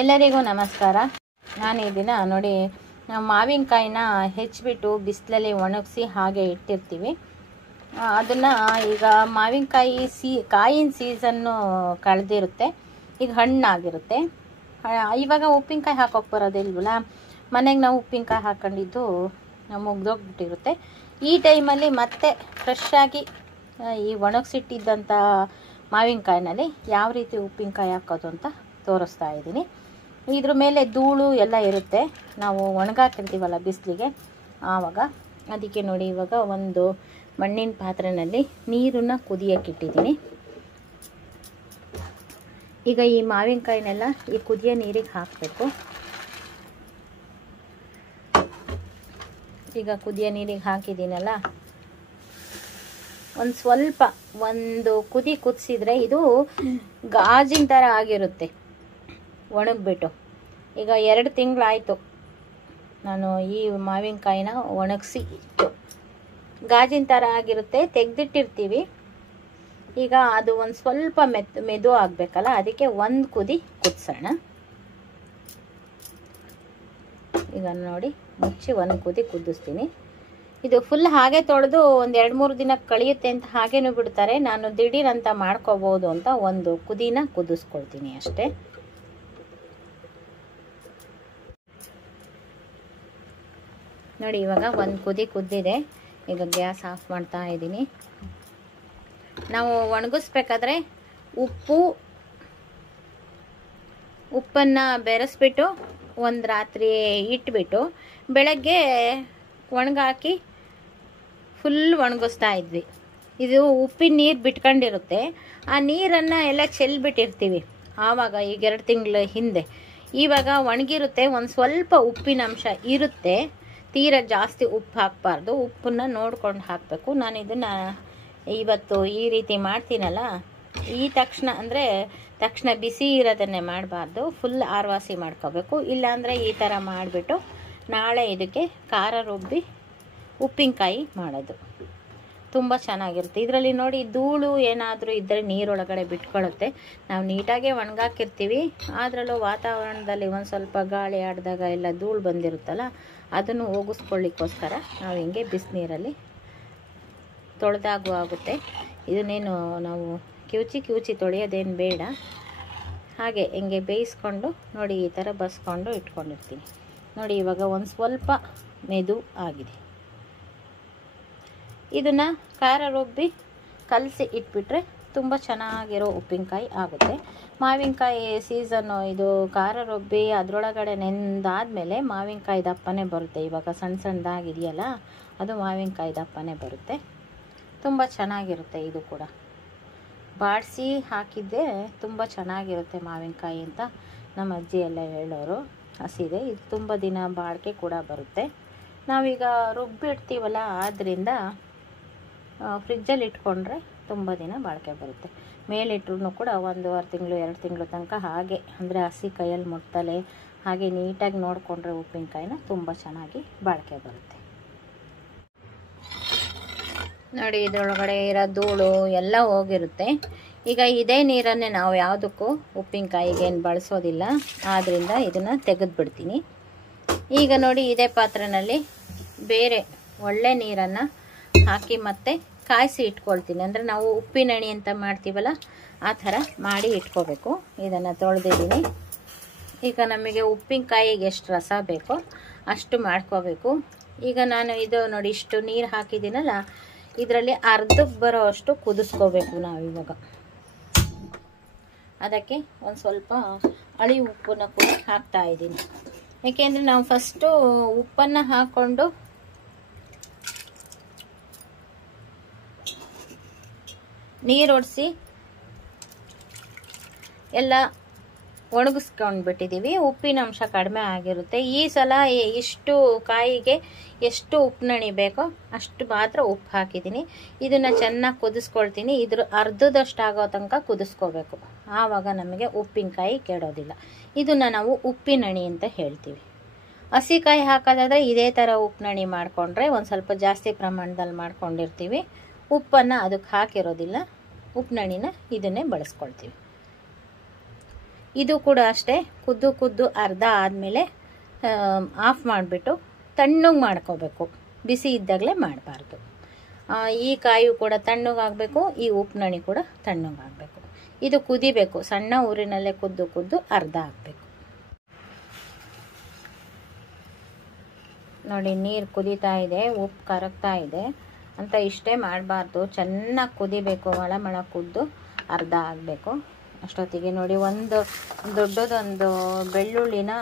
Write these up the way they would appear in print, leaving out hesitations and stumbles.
ಎಲ್ಲರಿಗೂ ನಮಸ್ಕಾರ. ನಾನು ಈ ದಿನ ನೋಡಿ ನಾವು ಮಾವಿನಕಾಯಿನ ಹೆಚ್ಚಿಬಿಟ್ಟು ಬಿಸಿಲಲ್ಲಿ ಒಣಗಿಸಿ ಹಾಗೆ ಇಟ್ಟಿರ್ತೀವಿ. ಅದನ್ನು ಈಗ ಮಾವಿನಕಾಯಿ ಕಾಯಿನ ಸೀಸನ್ನು ಕಳೆದಿರುತ್ತೆ, ಈಗ ಹಣ್ಣಾಗಿರುತ್ತೆ. ಇವಾಗ ಉಪ್ಪಿನಕಾಯಿ ಹಾಕೋಕೆ ಬರೋದಿಲ್ವಲ್ಲ, ಮನೆಗೆ ನಾವು ಉಪ್ಪಿನಕಾಯಿ ಹಾಕೊಂಡಿದ್ದು ಮುಗ್ದೋಗ್ಬಿಟ್ಟಿರುತ್ತೆ. ಈ ಟೈಮಲ್ಲಿ ಮತ್ತೆ ಫ್ರೆಶ್ ಆಗಿ ಈ ಒಣಗಿಸಿಟ್ಟಿದ್ದಂಥ ಮಾವಿನಕಾಯಿನಲ್ಲಿ ಯಾವ ರೀತಿ ಉಪ್ಪಿನಕಾಯಿ ಹಾಕೋದು ಅಂತ ತೋರಿಸ್ತಾ ಇದ್ದೀನಿ. ಇದ್ರ ಮೇಲೆ ಧೂಳು ಎಲ್ಲ ಇರುತ್ತೆ, ನಾವು ಒಣಗಾಕಿರ್ತೀವಲ್ಲ ಬಿಸಿಲಿಗೆ, ಆವಾಗ ಅದಕ್ಕೆ ನೋಡಿ ಇವಾಗ ಒಂದು ಮಣ್ಣಿನ ಪಾತ್ರೆಯಲ್ಲಿ ನೀರನ್ನು ಕುದಿಯೋಕ್ಕಿಟ್ಟಿದ್ದೀನಿ. ಈಗ ಈ ಮಾವಿನಕಾಯಿನೆಲ್ಲ ಈ ಕುದಿಯೋ ನೀರಿಗೆ ಹಾಕಬೇಕು. ಈಗ ಕುದಿಯೋ ನೀರಿಗೆ ಹಾಕಿದ್ದೀನಲ್ಲ, ಒಂದು ಸ್ವಲ್ಪ ಒಂದು ಕುದಿ ಕುದಿಸಿದ್ರೆ ಇದು ಗಾಜಿನ ಥರ ಆಗಿರುತ್ತೆ ಒಣಗಿಬಿಟ್ಟು. ಈಗ 2 ತಿಂಗಳಾಯಿತು ನಾನು ಈ ಮಾವಿನಕಾಯಿನ ಒಣಗಿಸಿ ಇಟ್ಟು, ಗಾಜಿನ ಥರ ಆಗಿರುತ್ತೆ, ತೆಗೆದಿಟ್ಟಿರ್ತೀವಿ. ಈಗ ಅದು ಒಂದು ಸ್ವಲ್ಪ ಮೆದು ಆಗಬೇಕಲ್ಲ, ಅದಕ್ಕೆ ಒಂದು ಕುದಿ ಕುದಿಸೋಣ. ಈಗ ನೋಡಿ ಮುಚ್ಚಿ ಒಂದು ಕುದಿ ಕುದಿಸ್ತೀನಿ. ಇದು ಫುಲ್ ಹಾಗೆ ತೊಳೆದು ಒಂದು 2-3 ದಿನ ಕಳಿಯುತ್ತೆ ಅಂತ ಹಾಗೇನೂ ಬಿಡ್ತಾರೆ. ನಾನು ದಿಢೀರ್ ಅಂತ ಮಾಡ್ಕೋಬೋದು ಅಂತ ಒಂದು ಕುದಿನ ಕುದಿಸ್ಕೊಳ್ತೀನಿ ಅಷ್ಟೇ. ನೋಡಿ ಇವಾಗ ಒಂದು ಕುದಿ ಕುದ್ದಿದೆ. ಈಗ ಗ್ಯಾಸ್ ಆಫ್ ಮಾಡ್ತಾ ಇದ್ದೀನಿ. ನಾವು ಒಣಗಿಸ್ಬೇಕಾದ್ರೆ ಉಪ್ಪನ್ನು ಬೆರೆಸ್ಬಿಟ್ಟು ಒಂದು ರಾತ್ರಿ ಇಟ್ಬಿಟ್ಟು ಬೆಳಗ್ಗೆ ಒಣಗಾಕಿ ಫುಲ್ ಒಣಗಿಸ್ತಾ ಇದ್ವಿ. ಇದು ಉಪ್ಪಿನ ನೀರು ಬಿಟ್ಕೊಂಡಿರುತ್ತೆ, ಆ ನೀರನ್ನು ಎಲ್ಲ ಚೆಲ್ಬಿಟ್ಟಿರ್ತೀವಿ ಆವಾಗ, ಈಗ 2 ತಿಂಗಳ ಹಿಂದೆ. ಇವಾಗ ಒಣಗಿರುತ್ತೆ, ಒಂದು ಸ್ವಲ್ಪ ಉಪ್ಪಿನ ಅಂಶ ಇರುತ್ತೆ, ತೀರ ಜಾಸ್ತಿ ಉಪ್ಪು ಹಾಕಬಾರ್ದು, ಉಪ್ಪನ್ನು ನೋಡ್ಕೊಂಡು ಹಾಕಬೇಕು. ನಾನು ಇದನ್ನು ಇವತ್ತು ಈ ರೀತಿ ಮಾಡ್ತೀನಲ್ಲ, ಈ ತಕ್ಷಣ ಬಿಸಿ ಇರೋದನ್ನೇ ಮಾಡಬಾರ್ದು, ಫುಲ್ ಆರ್ವಾಸಿ ಮಾಡ್ಕೋಬೇಕು. ಇಲ್ಲಾಂದರೆ ಈ ಥರ ಮಾಡಿಬಿಟ್ಟು ನಾಳೆ ಇದಕ್ಕೆ ಖಾರ ರುಬ್ಬಿ ಉಪ್ಪಿನಕಾಯಿ ಮಾಡೋದು ತುಂಬ ಚೆನ್ನಾಗಿರುತ್ತೆ. ಇದರಲ್ಲಿ ನೋಡಿ ಧೂಳು ಏನಾದರೂ ಇದ್ದರೆ ನೀರೊಳಗಡೆ ಬಿಟ್ಕೊಳ್ಳುತ್ತೆ. ನಾವು ನೀಟಾಗೆ ಒಣಗಾಕಿರ್ತೀವಿ, ಅದರಲ್ಲೂ ವಾತಾವರಣದಲ್ಲಿ ಒಂದು ಸ್ವಲ್ಪ ಗಾಳಿ ಆಡಿದಾಗ ಎಲ್ಲ ಧೂಳು ಬಂದಿರುತ್ತಲ್ಲ, ಅದನ್ನು ಹೋಗಿಸ್ಕೊಳ್ಳಿಕ್ಕೋಸ್ಕರ ನಾವು ಹಿಂಗೆ ಬಿಸಿನೀರಲ್ಲಿ ತೊಳೆದಾಗೂ ಆಗುತ್ತೆ. ಇದನ್ನೇನು ನಾವು ಕಿವುಚಿ ತೊಳೆಯೋದೇನು ಬೇಡ, ಹಾಗೆ ಹಿಂಗೆ ಬೇಯಿಸ್ಕೊಂಡು ನೋಡಿ ಈ ಥರ ಬಸ್ಕೊಂಡು ಇಟ್ಕೊಂಡಿರ್ತೀನಿ. ನೋಡಿ ಇವಾಗ ಒಂದು ಸ್ವಲ್ಪ ಮೆದು ಆಗಿದೆ. ಇದನ್ನು ಖಾರ ರುಬ್ಬಿ ಕಲಸಿ ಇಟ್ಬಿಟ್ರೆ ತುಂಬ ಚೆನ್ನಾಗಿರೋ ಉಪ್ಪಿನಕಾಯಿ ಆಗುತ್ತೆ. ಮಾವಿನಕಾಯಿ ಸೀಸನ್ನು ಇದು, ಖಾರ ರುಬ್ಬಿ ಅದರೊಳಗಡೆ ನೆಂದಾದಮೇಲೆ ಮಾವಿನಕಾಯಿ ದಪ್ಪನೇ ಬರುತ್ತೆ. ಇವಾಗ ಸಣ್ಣದಾಗಿದೆಯಲ್ಲ, ಅದು ಮಾವಿನಕಾಯಿ ದಪ್ಪನೇ ಬರುತ್ತೆ, ತುಂಬ ಚೆನ್ನಾಗಿರುತ್ತೆ. ಇದು ಕೂಡ ಬಾಡಿಸಿ ಹಾಕಿದ್ದೆ ತುಂಬ ಚೆನ್ನಾಗಿರುತ್ತೆ ಮಾವಿನಕಾಯಿ ಅಂತ ನಮ್ಮ ಅಜ್ಜಿ ಎಲ್ಲ ಹೇಳೋರು. ಹಸಿದೆ, ಇದು ತುಂಬ ದಿನ ಬಾಳಿಕೆ ಕೂಡ ಬರುತ್ತೆ. ನಾವೀಗ ರುಬ್ಬಿಡ್ತೀವಲ್ಲ, ಆದ್ದರಿಂದ ಫ್ರಿಜ್ಜಲ್ಲಿ ಇಟ್ಕೊಂಡ್ರೆ ತುಂಬ ದಿನ ಬಾಳಿಕೆ ಬರುತ್ತೆ. ಮೇಲಿಟ್ರೂ ಕೂಡ 1-1.5 ತಿಂಗಳು 2 ತಿಂಗಳು ತನಕ ಹಾಗೆ, ಅಂದರೆ ಹಸಿ ಕೈಯಲ್ಲಿ ಮುಟ್ಟಲೆ ಹಾಗೆ ನೀಟಾಗಿ ನೋಡಿಕೊಂಡ್ರೆ ಉಪ್ಪಿನಕಾಯಿನ ತುಂಬ ಚೆನ್ನಾಗಿ ಬಾಳಿಕೆ ಬರುತ್ತೆ. ನೋಡಿ ಇದರೊಳಗಡೆ ಇರೋ ಧೂಳು ಎಲ್ಲ ಹೋಗಿರುತ್ತೆ. ಈಗ ಇದೇ ನೀರನ್ನೇ ನಾವು ಯಾವುದಕ್ಕೂ ಉಪ್ಪಿನಕಾಯಿಗೇನು ಬಳಸೋದಿಲ್ಲ, ಆದ್ದರಿಂದ ಇದನ್ನು ತೆಗೆದುಬಿಡ್ತೀನಿ. ಈಗ ನೋಡಿ ಇದೇ ಪಾತ್ರೆಯಲ್ಲಿ ಬೇರೆ ಒಳ್ಳೆ ನೀರನ್ನು ಹಾಕಿ ಮತ್ತೆ ಕಾಯಿಸಿ ಇಟ್ಕೊಳ್ತೀನಿ. ಅಂದರೆ ನಾವು ಉಪ್ಪಿನಣಿ ಅಂತ ಮಾಡ್ತೀವಲ್ಲ, ಆ ಥರ ಮಾಡಿ ಇಟ್ಕೋಬೇಕು. ಇದನ್ನು ತೊಳೆದಿದ್ದೀನಿ. ಈಗ ನಮಗೆ ಉಪ್ಪಿನಕಾಯಿಗೆ ಎಷ್ಟು ರಸ ಬೇಕೋ ಅಷ್ಟು ಮಾಡ್ಕೋಬೇಕು. ಈಗ ನಾನು ಇದು ನೋಡಿ ಇಷ್ಟು ನೀರು ಹಾಕಿದ್ದೀನಲ್ಲ, ಇದರಲ್ಲಿ ಅರ್ಧಕ್ಕೆ ಬರೋ ಅಷ್ಟು ಕುದಿಸ್ಕೋಬೇಕು ನಾವು ಇವಾಗ. ಅದಕ್ಕೆ ಒಂದು ಸ್ವಲ್ಪ ಅಳಿ ಉಪ್ಪನ್ನು ಕೂಡ ಹಾಕ್ತಾ ಇದ್ದೀನಿ. ಏಕೆಂದರೆ ನಾವು ಫಸ್ಟು ಉಪ್ಪನ್ನು ಹಾಕ್ಕೊಂಡು ನೀರೊಡಿಸಿ ಎಲ್ಲ ಒಣಗಿಸ್ಕೊಂಡ್ಬಿಟ್ಟಿದ್ದೀವಿ, ಉಪ್ಪಿನ ಅಂಶ ಕಡಿಮೆ ಆಗಿರುತ್ತೆ. ಈ ಸಲ ಇಷ್ಟು ಕಾಯಿಗೆ ಎಷ್ಟು ಉಪ್ಪುನಣಿ ಬೇಕೋ ಅಷ್ಟು ಮಾತ್ರ ಉಪ್ಪು ಹಾಕಿದ್ದೀನಿ. ಇದನ್ನು ಚೆನ್ನಾಗಿ ಕುದಿಸ್ಕೊಳ್ತೀನಿ. ಇದ್ರ ಅರ್ಧದಷ್ಟು ಆಗೋ ತನಕ ಕುದಿಸ್ಕೋಬೇಕು, ಆವಾಗ ನಮಗೆ ಉಪ್ಪಿನಕಾಯಿ ಕೆಡೋದಿಲ್ಲ. ಇದನ್ನು ನಾವು ಉಪ್ಪಿನಣಿ ಅಂತ ಹೇಳ್ತೀವಿ. ಹಸಿಕಾಯಿ ಹಾಕೋದಾದರೆ ಇದೇ ಥರ ಉಪ್ಪುನಣಿ ಮಾಡಿಕೊಂಡ್ರೆ ಒಂದು ಸ್ವಲ್ಪ ಜಾಸ್ತಿ ಪ್ರಮಾಣದಲ್ಲಿ ಮಾಡ್ಕೊಂಡಿರ್ತೀವಿ, ಉಪ್ಪನ್ನು ಅದಕ್ಕೆ ಹಾಕಿರೋದಿಲ್ಲ, ಉಪ್ಪುನಣಿನ ಇದನ್ನೇ ಬಳಸ್ಕೊಳ್ತೀವಿ. ಇದು ಕೂಡ ಅಷ್ಟೇ ಕುದ್ದು ಅರ್ಧ ಆದಮೇಲೆ ಆಫ್ ಮಾಡಿಬಿಟ್ಟು ತಣ್ಣಗೆ ಮಾಡ್ಕೋಬೇಕು. ಬಿಸಿ ಇದ್ದಾಗಲೇ ಮಾಡಬಾರ್ದು. ಈ ಕಾಯಿ ಕೂಡ ತಣ್ಣಗಾಗಬೇಕು, ಈ ಉಪ್ಪುನಣಿ ಕೂಡ ತಣ್ಣಗಾಗಬೇಕು. ಇದು ಕುದಿಬೇಕು, ಸಣ್ಣ ಊರಿನಲ್ಲೇ ಕುದ್ದು ಅರ್ಧ ಆಗಬೇಕು. ನೋಡಿ ನೀರು ಕುದೀತಾ ಇದೆ, ಉಪ್ಪು ಕರಗ್ತಾ ಇದೆ ಅಂತ ಇಷ್ಟೇ ಮಾಡಬಾರ್ದು. ಚೆನ್ನಾಗಿ ಕುದಿಬೇಕು, ಮಳ ಕುದ್ದು ಅರ್ಧ ಆಗಬೇಕು. ಅಷ್ಟೊತ್ತಿಗೆ ನೋಡಿ ಒಂದು ದೊಡ್ಡದೊಂದು ಬೆಳ್ಳುಳ್ಳಿನ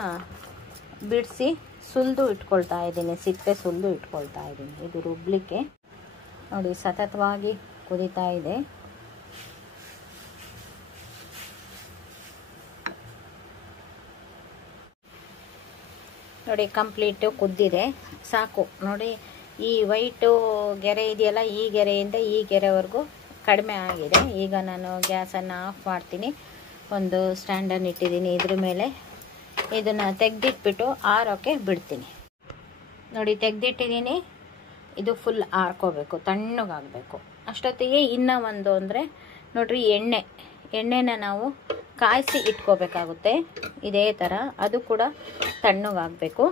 ಬಿಡಿಸಿ ಸುಲಿದು ಇಟ್ಕೊಳ್ತಾ ಇದ್ದೀನಿ, ಸಿಪ್ಪೆ ಸುಲಿದು ಇಟ್ಕೊಳ್ತಾ ಇದ್ದೀನಿ. ಇದು ರುಬ್ಲಿಕ್ಕೆ ನೋಡಿ ಸತತವಾಗಿ ಕುದೀತಾ ಇದೆ. ನೋಡಿ ಕಂಪ್ಲೀಟು ಕುದ್ದಿದೆ, ಸಾಕು. ನೋಡಿ ಈ ವೈಟು ಗೆರೆ ಇದೆಯಲ್ಲ, ಈ ಗೆರೆಯಿಂದ ಈ ಗೆರೆವರೆಗೂ ಕಡಿಮೆ ಆಗಿದೆ. ಈಗ ನಾನು ಗ್ಯಾಸನ್ನು ಆಫ್ ಮಾಡ್ತೀನಿ. ಒಂದು ಸ್ಟ್ಯಾಂಡನ್ನು ಇಟ್ಟಿದ್ದೀನಿ, ಇದ್ರ ಮೇಲೆ ಇದನ್ನು ತೆಗೆದಿಟ್ಬಿಟ್ಟು ಆರೋಕ್ಕೆ ಬಿಡ್ತೀನಿ. ನೋಡಿ ತೆಗೆದಿಟ್ಟಿದ್ದೀನಿ, ಇದು ಫುಲ್ ಆರ್ಕೋಬೇಕು, ತಣ್ಣಗಾಗಬೇಕು. ಅಷ್ಟೊತ್ತಿಗೆ ಇನ್ನೂ ಒಂದು ಅಂದರೆ ನೋಡ್ರಿ ಎಣ್ಣೆನ ನಾವು ಕಾಯಿಸಿ ಇಟ್ಕೋಬೇಕಾಗುತ್ತೆ ಇದೇ ಥರ. ಅದು ಕೂಡ ತಣ್ಣಗಾಗಬೇಕು.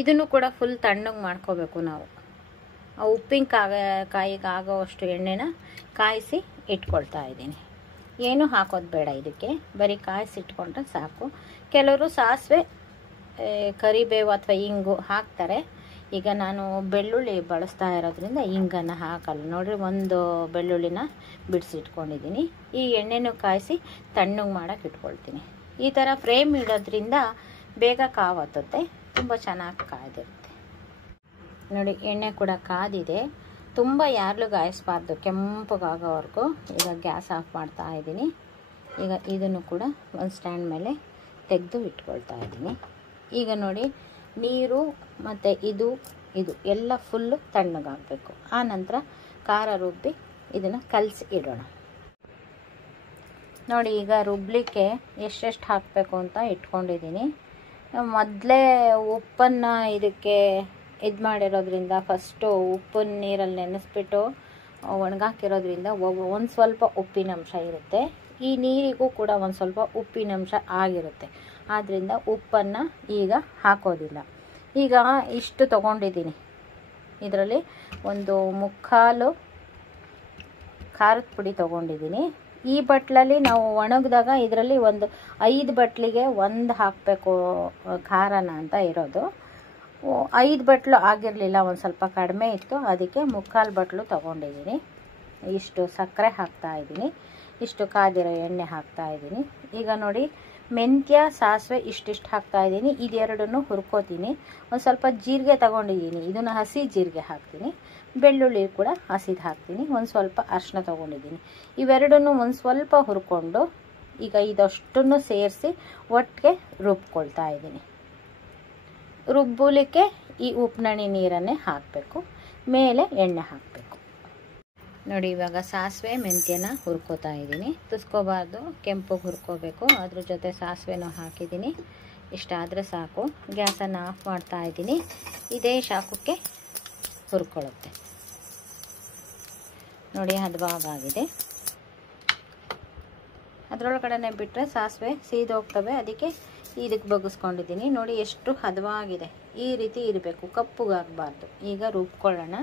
ಇದನ್ನು ಕೂಡ ಫುಲ್ ತಣ್ಣಗೆ ಮಾಡ್ಕೋಬೇಕು ನಾವು. ಉಪ್ಪಿನಕಾಯಿಗೆ ಆಗೋವಷ್ಟು ಎಣ್ಣೆನ ಕಾಯಿಸಿ ಇಟ್ಕೊಳ್ತಾ ಇದ್ದೀನಿ. ಏನು ಹಾಕೋದು ಬೇಡ ಇದಕ್ಕೆ, ಬರೀ ಕಾಯಿಸಿ ಇಟ್ಕೊಂಡ್ರೆ ಸಾಕು. ಕೆಲವರು ಸಾಸಿವೆ, ಕರಿಬೇವು ಅಥವಾ ಇಂಗು ಹಾಕ್ತಾರೆ. ಈಗ ನಾನು ಬೆಳ್ಳುಳ್ಳಿ ಬಳಸ್ತಾ ಇರೋದ್ರಿಂದ ಇಂಗನ್ನು ಹಾಕಲ್ಲ. ನೋಡಿರಿ, ಒಂದು ಬೆಳ್ಳುಳ್ಳಿನ ಬಿಡಿಸಿಟ್ಕೊಂಡಿದ್ದೀನಿ. ಈ ಎಣ್ಣೆನೂ ಕಾಯಿಸಿ ತಣ್ಣಗೆ ಮಾಡೋಕೆ ಇಟ್ಕೊಳ್ತೀನಿ. ಈ ಥರ ಫ್ರೇಮ್ ಇಡೋದ್ರಿಂದ ಬೇಗ ಕಾವತ್ತುತ್ತೆ, ತುಂಬ ಚೆನ್ನಾಗಿ ಕಾಯ್ದಿರುತ್ತೆ. ನೋಡಿ ಎಣ್ಣೆ ಕೂಡ ಕಾದಿದೆ. ತುಂಬ ಯಾರ್ಲೂ ಗಾಯಿಸಬಾರ್ದು, ಕೆಂಪಗಾಗೋವರೆಗೂ. ಈಗ ಗ್ಯಾಸ್ ಆಫ್ ಮಾಡ್ತಾ ಇದ್ದೀನಿ. ಈಗ ಇದನ್ನು ಕೂಡ ಒಂದು ಸ್ಟ್ಯಾಂಡ್ ಮೇಲೆ ತೆಗೆದು ಇಟ್ಕೊಳ್ತಾ ಇದ್ದೀನಿ. ಈಗ ನೋಡಿ ನೀರು ಮತ್ತು ಇದು ಎಲ್ಲ ಫುಲ್ಲು ತಣ್ಣಗಾಗಬೇಕು. ಆ ನಂತರ ಖಾರ ರುಬ್ಬಿ ಇದನ್ನು ಕಲಸಿ ಇಡೋಣ. ನೋಡಿ ಈಗ ರುಬ್ಲಿಕ್ಕೆ ಎಷ್ಟೆಷ್ಟು ಹಾಕಬೇಕು ಅಂತ ಇಟ್ಕೊಂಡಿದ್ದೀನಿ. ಮೊದಲೇ ಉಪ್ಪನ್ನು ಇದಕ್ಕೆ ಇದು ಮಾಡಿರೋದ್ರಿಂದ ಫಸ್ಟು ಉಪ್ಪನ್ನು ನೀರಲ್ಲಿ ನೆನೆಸ್ಬಿಟ್ಟು ಒಣಗಾಕಿರೋದ್ರಿಂದ ಒಂದು ಸ್ವಲ್ಪ ಉಪ್ಪಿನಂಶ ಇರುತ್ತೆ. ಈ ನೀರಿಗೂ ಕೂಡ ಒಂದು ಸ್ವಲ್ಪ ಉಪ್ಪಿನಂಶ ಆಗಿರುತ್ತೆ. ಆದ್ದರಿಂದ ಉಪ್ಪನ್ನು ಈಗ ಹಾಕೋದಿಲ್ಲ. ಈಗ ಇಷ್ಟು ತೊಗೊಂಡಿದ್ದೀನಿ. ಇದರಲ್ಲಿ ಒಂದು 3/4 ಖಾರದ ಪುಡಿ ತೊಗೊಂಡಿದ್ದೀನಿ. ಈ ಬಟ್ಲಲ್ಲಿ ನಾವು ಒಣಗಿದಾಗ ಇದರಲ್ಲಿ ಒಂದು 5 ಬಟ್ಲಿಗೆ 1 ಹಾಕಬೇಕು ಖಾರನ ಅಂತ ಇರೋದು. 5 ಬಟ್ಲು ಆಗಿರಲಿಲ್ಲ, ಒಂದು ಸ್ವಲ್ಪ ಕಡಿಮೆ ಇತ್ತು, ಅದಕ್ಕೆ 3/4 ಬಟ್ಲು ತೊಗೊಂಡಿದ್ದೀನಿ. ಇಷ್ಟು ಸಕ್ಕರೆ ಹಾಕ್ತಾಯಿದ್ದೀನಿ, ಇಷ್ಟು ಕಾದಿರೋ ಎಣ್ಣೆ ಹಾಕ್ತಾಯಿದ್ದೀನಿ. ಈಗ ನೋಡಿ ಮೆಂತ್ಯ, ಸಾಸಿವೆ ಇಷ್ಟಿಷ್ಟು ಹಾಕ್ತಾಯಿದ್ದೀನಿ. ಇದೆರಡನ್ನು ಹುರ್ಕೋತೀನಿ. ಒಂದು ಸ್ವಲ್ಪ ಜೀರಿಗೆ ತೊಗೊಂಡಿದ್ದೀನಿ, ಇದನ್ನು ಹಸಿ ಜೀರಿಗೆ ಹಾಕ್ತೀನಿ. ಬೆಳ್ಳುಳ್ಳಿ ಕೂಡ ಹಸಿದು ಹಾಕ್ತೀನಿ. ಒಂದು ಸ್ವಲ್ಪ ಅರಿಶಿನ ತೊಗೊಂಡಿದ್ದೀನಿ. ಇವೆರಡನ್ನು ಒಂದು ಸ್ವಲ್ಪ ಹುರ್ಕೊಂಡು ಈಗ ಇದಷ್ಟನ್ನು ಸೇರಿಸಿ ಒಟ್ಟಿಗೆ ರುಬ್ಕೊಳ್ತಾ ಇದ್ದೀನಿ. ರುಬ್ಬಲಿಕ್ಕೆ ಈ ಉಪ್ಪುನಣಿ ನೀರನ್ನೇ ಹಾಕಬೇಕು, ಮೇಲೆ ಎಣ್ಣೆ ಹಾಕಬೇಕು. ನೋಡಿ ಇವಾಗ ಸಾಸಿವೆ ಮೆಂತ್ಯನ ಹುರ್ಕೋತಾ ಇದ್ದೀನಿ. ತುಸ್ಕೋಬಾರ್ದು, ಕೆಂಪಗೆ ಹುರ್ಕೋಬೇಕು. ಅದ್ರ ಜೊತೆ ಸಾಸಿವೆನೂ ಹಾಕಿದ್ದೀನಿ. ಇಷ್ಟಾದರೆ ಸಾಕು. ಗ್ಯಾಸನ್ನು ಆಫ್ ಮಾಡ್ತಾ ಇದ್ದೀನಿ. ಇದೇ ಶಾಖಕ್ಕೆ ಹುರ್ಕೊಳ್ಳುತ್ತೆ. ನೋಡಿ ಹದವಾಗಿದೆ. ಅದರೊಳಗಡೆ ಬಿಟ್ಟರೆ ಸಾಸಿವೆ ಸೀದೋಗ್ತವೆ, ಅದಕ್ಕೆ ಇದಕ್ಕೆ ಬಗ್ಗಿಸ್ಕೊಂಡಿದ್ದೀನಿ. ನೋಡಿ ಎಷ್ಟು ಹದವಾಗಿದೆ. ಈ ರೀತಿ ಇರಬೇಕು, ಕಪ್ಪುಗಾಗಬಾರ್ದು. ಈಗ ರುಬ್ಕೊಳ್ಳೋಣ.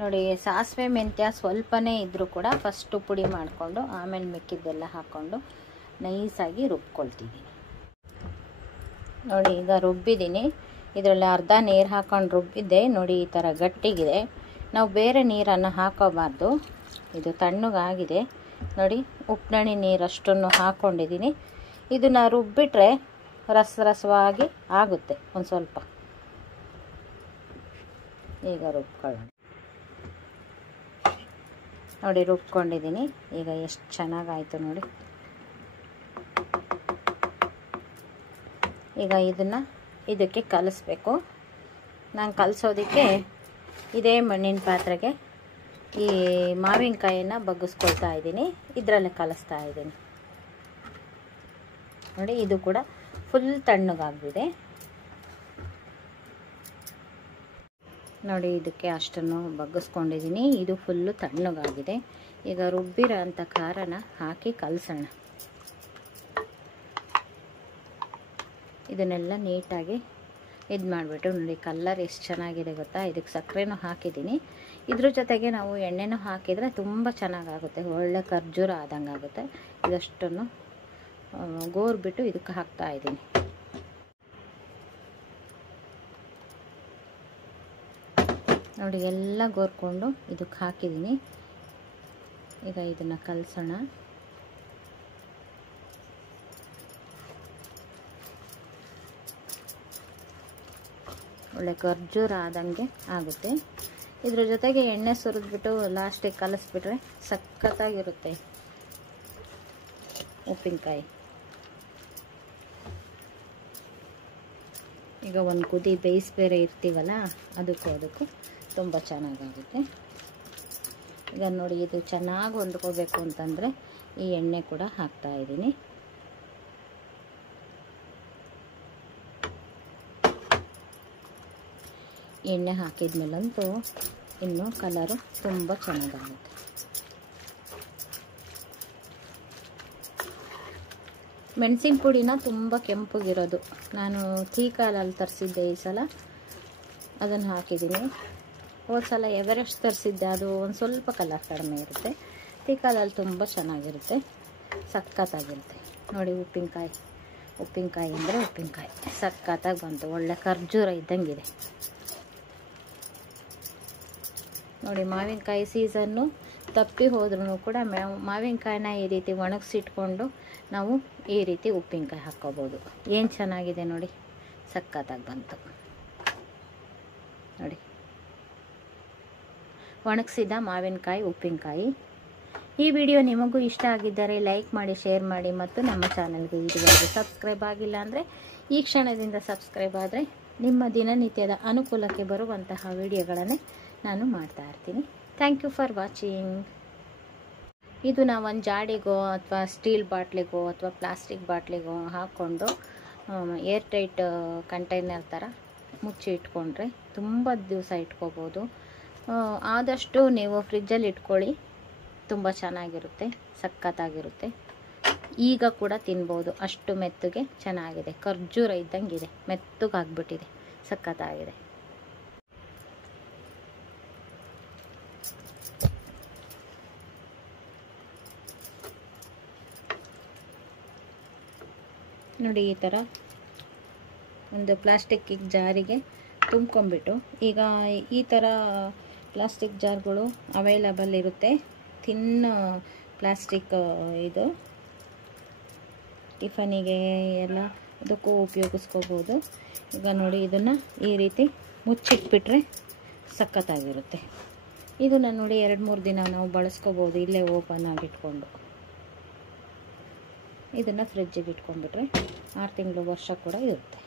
ನೋಡಿ ಸಾಸಿವೆ ಮೆಂತ್ಯ ಸ್ವಲ್ಪನೇ ಇದ್ದರೂ ಕೂಡ ಫಸ್ಟು ಪುಡಿ ಮಾಡಿಕೊಂಡು ಆಮೇಲೆ ಮಿಕ್ಕಿದ್ದೆಲ್ಲ ಹಾಕ್ಕೊಂಡು ನೈಸಾಗಿ ರುಬ್ಕೊಳ್ತಿದ್ದೀನಿ. ನೋಡಿ ಈಗ ರುಬ್ಬಿದ್ದೀನಿ. ಇದರಲ್ಲಿ ಅರ್ಧ ನೀರು ಹಾಕ್ಕೊಂಡು ರುಬ್ಬಿದ್ದೆ. ನೋಡಿ ಈ ಥರ ಗಟ್ಟಿಗಿದೆ. ನಾವು ಬೇರೆ ನೀರನ್ನು ಹಾಕೋಬಾರ್ದು, ಇದು ತಣ್ಣಗಾಗಿದೆ. ನೋಡಿ ಉಪ್ಪುನಣಿ ನೀರಷ್ಟನ್ನು ಹಾಕ್ಕೊಂಡಿದ್ದೀನಿ. ಇದನ್ನು ರುಬ್ಬಿಟ್ರೆ ರಸವಾಗಿ ಆಗುತ್ತೆ ಒಂದು ಸ್ವಲ್ಪ. ಈಗ ರುಬ್ಕೊಳ್ಳೋಣ. ನೋಡಿ ರುಬ್ಕೊಂಡಿದ್ದೀನಿ. ಈಗ ಎಷ್ಟು ಚೆನ್ನಾಗಾಯಿತು ನೋಡಿ. ಈಗ ಇದನ್ನು ಇದಕ್ಕೆ ಕಲಿಸ್ಬೇಕು. ನಾನು ಕಲಿಸೋದಕ್ಕೆ ಇದೇ ಮಣ್ಣಿನ ಪಾತ್ರೆಗೆ ಈ ಮಾವಿನಕಾಯಿಯನ್ನು ಬಗ್ಗಿಸ್ಕೊಳ್ತಾ ಇದ್ದೀನಿ. ಇದರಲ್ಲೇ ಕಲಿಸ್ತಾ ಇದ್ದೀನಿ. ನೋಡಿ ಇದು ಕೂಡ ಫುಲ್ ತಣ್ಣಗಾಗಿದೆ ನೋಡಿ. ಇದಕ್ಕೆ ಅಷ್ಟನ್ನು ಬಗ್ಗಿಸ್ಕೊಂಡಿದ್ದೀನಿ. ಇದು ಫುಲ್ಲು ತಣ್ಣಗಾಗಿದೆ. ಈಗ ರುಬ್ಬಿರೋ ಅಂಥ ಖಾರನ ಹಾಕಿ ಕಲಸೋಣ. ಇದನ್ನೆಲ್ಲ ನೀಟಾಗಿ ಇದು ಮಾಡಿಬಿಟ್ಟು ನೋಡಿ, ಕಲ್ಲರ್ ಎಷ್ಟು ಚೆನ್ನಾಗಿದೆ ಗೊತ್ತಾ. ಇದಕ್ಕೆ ಸಕ್ಕರೆನೂ ಹಾಕಿದ್ದೀನಿ. ಇದ್ರ ಜೊತೆಗೆ ನಾವು ಎಣ್ಣೆನೂ ಹಾಕಿದರೆ ತುಂಬ ಚೆನ್ನಾಗಾಗುತ್ತೆ, ಒಳ್ಳೆ ಖರ್ಜೂರ ಆದಂಗೆ ಆಗುತ್ತೆ. ಇದಷ್ಟನ್ನು ಗೋರ್ಬಿಟ್ಟು ಇದಕ್ಕೆ ಹಾಕ್ತಾ ಇದ್ದೀನಿ. ನೋಡಿ ಎಲ್ಲ ಗೋರ್ಕೊಂಡು ಇದಕ್ಕೆ ಹಾಕಿದ್ದೀನಿ. ಈಗ ಇದನ್ನು ಕಲಸೋಣ. ಒಳ್ಳೆ ಖರ್ಜೂರ ಆದಂಗೆ ಆಗುತ್ತೆ. ಇದ್ರ ಜೊತೆಗೆ ಎಣ್ಣೆ ಸುರಿದ್ಬಿಟ್ಟು ಲಾಸ್ಟಿಗೆ ಕಲಸ್ಬಿಟ್ರೆ ಸಖತ್ತಾಗಿರುತ್ತೆ ಉಪ್ಪಿನಕಾಯಿ. ಈಗ ಒಂದು ಕುದಿ ಬೇಯಿಸಿ ಬೇರೆ ಇರ್ತೀವಲ್ಲ, ಅದಕ್ಕೂ ತುಂಬ ಚೆನ್ನಾಗಾಗುತ್ತೆ. ಈಗ ನೋಡಿ, ಇದು ಚೆನ್ನಾಗಿ ಹೊಂದ್ಕೋಬೇಕು ಅಂತಂದರೆ ಈ ಎಣ್ಣೆ ಕೂಡ ಹಾಕ್ತಾಯಿದ್ದೀನಿ. ಎಣ್ಣೆ ಹಾಕಿದ್ಮೇಲಂತೂ ಇನ್ನು ಕಲರು ತುಂಬ ಚೆನ್ನಾಗಾಗುತ್ತೆ. ಮೆಣಸಿನ ಪುಡಿನ ತುಂಬ ಕೆಂಪಗಿರೋದು ನಾನು ಟೀಕಾಲಲ್ಲಿ ತರಿಸಿದ್ದೆ. ಈ ಸಲ ಅದನ್ನು ಹಾಕಿದ್ದೀನಿ. ಹೋದ ಸಲ ಎವರೆಸ್ಟ್ ತರಿಸಿದ್ದೆ, ಅದು ಒಂದು ಸ್ವಲ್ಪ ಕಲರ್ ಕಡಿಮೆ ಇರುತ್ತೆ. ಟೀಕಾಲಲ್ಲಿ ತುಂಬ ಚೆನ್ನಾಗಿರುತ್ತೆ, ಸಖತ್ತಾಗಿರುತ್ತೆ. ನೋಡಿ ಉಪ್ಪಿನಕಾಯಿ ಅಂದರೆ ಉಪ್ಪಿನಕಾಯಿ ಸಖತ್ತಾಗಿ ಬಂತು. ಒಳ್ಳೆ ಖರ್ಜೂರ ಇದ್ದಂಗಿದೆ ನೋಡಿ. ಮಾವಿನಕಾಯಿ ಸೀಸನ್ನು ತಪ್ಪಿ ಹೋದ್ರೂ ಕೂಡ ಮಾವಿನಕಾಯಿನ ಈ ರೀತಿ ಒಣಗಿಸಿಟ್ಕೊಂಡು ನಾವು ಈ ರೀತಿ ಉಪ್ಪಿನಕಾಯಿ ಹಾಕ್ಕೋಬೋದು. ಏನು ಚೆನ್ನಾಗಿದೆ ನೋಡಿ, ಸಖತ್ತಾಗಿ ಬಂತು ನೋಡಿ. ಒಣಗಿಸಿದ ಮಾವಿನಕಾಯಿ ಉಪ್ಪಿನಕಾಯಿ. ಈ ವಿಡಿಯೋ ನಿಮಗೂ ಇಷ್ಟ ಆಗಿದ್ದರೆ ಲೈಕ್ ಮಾಡಿ, ಶೇರ್ ಮಾಡಿ ಮತ್ತು ನಮ್ಮ ಚಾನಲ್ಗೆ ಇದುವರೆಗೂ ಸಬ್ಸ್ಕ್ರೈಬ್ ಆಗಿಲ್ಲ ಅಂದರೆ ಈ ಕ್ಷಣದಿಂದ ಸಬ್ಸ್ಕ್ರೈಬ್ ಆದರೆ ನಿಮ್ಮ ದಿನನಿತ್ಯದ ಅನುಕೂಲಕ್ಕೆ ಬರುವಂತಹ ವಿಡಿಯೋಗಳನ್ನೇ ನಾನು ಮಾಡ್ತಾ ಇರ್ತೀನಿ. Thank you for watching. ಇದು ನಾವು ಒಂದು ಜಾಡಿಗೋ ಅಥವಾ ಸ್ಟೀಲ್ ಬಾಟ್ಲಿಗೋ ಅಥವಾ ಪ್ಲಾಸ್ಟಿಕ್ ಬಾಟ್ಲಿಗೋ ಹಾಕ್ಕೊಂಡು ಏರ್ ಟೈಟ್ ಕಂಟೈನರ್ ಥರ ಮುಚ್ಚಿ ಇಟ್ಕೊಂಡ್ರೆ ತುಂಬ ದಿವಸ ಇಟ್ಕೋಬೋದು. ಆದಷ್ಟು ನೀವು ಫ್ರಿಜ್ಜಲ್ಲಿ ಇಟ್ಕೊಳ್ಳಿ, ತುಂಬ ಚೆನ್ನಾಗಿರುತ್ತೆ, ಸಖತ್ತಾಗಿರುತ್ತೆ. ಈಗ ಕೂಡ ತಿನ್ಬೋದು, ಅಷ್ಟು ಮೆತ್ತಗೆ ಚೆನ್ನಾಗಿದೆ. ಖರ್ಜೂರ ಇದ್ದಂಗಿದೆ, ಮೆತ್ತಗಾಗ್ಬಿಟ್ಟಿದೆ, ಸಖತ್ತಾಗಿದೆ. ನೋಡಿ, ಈ ಥರ ಒಂದು ಪ್ಲಾಸ್ಟಿಕ್ ಜಾರಿಗೆ ತುಂಬ್ಕೊಂಡ್ಬಿಟ್ಟು, ಈಗ ಈ ಥರ ಪ್ಲಾಸ್ಟಿಕ್ ಜಾರ್ಗಳು ಅವೈಲಬಲ್ ಇರುತ್ತೆ. ಥಿನ್ ಪ್ಲಾಸ್ಟಿಕ್ ಇದು ಟಿಫನಿಗೆ ಎಲ್ಲ ಅದಕ್ಕೂ ಉಪಯೋಗಿಸ್ಕೋಬೋದು. ಈಗ ನೋಡಿ, ಇದನ್ನು ಈ ರೀತಿ ಮುಚ್ಚಿಟ್ಬಿಟ್ರೆ ಸಖತ್ತಾಗಿರುತ್ತೆ. ಇದನ್ನು ನೋಡಿ 2-3 ದಿನ ನಾವು ಬಳಸ್ಕೋಬೋದು, ಇಲ್ಲೇ ಓಪನ್ ಆಗಿಟ್ಕೊಂಡು. ಇದನ್ನು ಫ್ರಿಜ್ಜಿಗೆ ಇಟ್ಕೊಂಡ್ಬಿಟ್ರೆ 6 ತಿಂಗಳು, ವರ್ಷ ಕೂಡ ಇರುತ್ತೆ.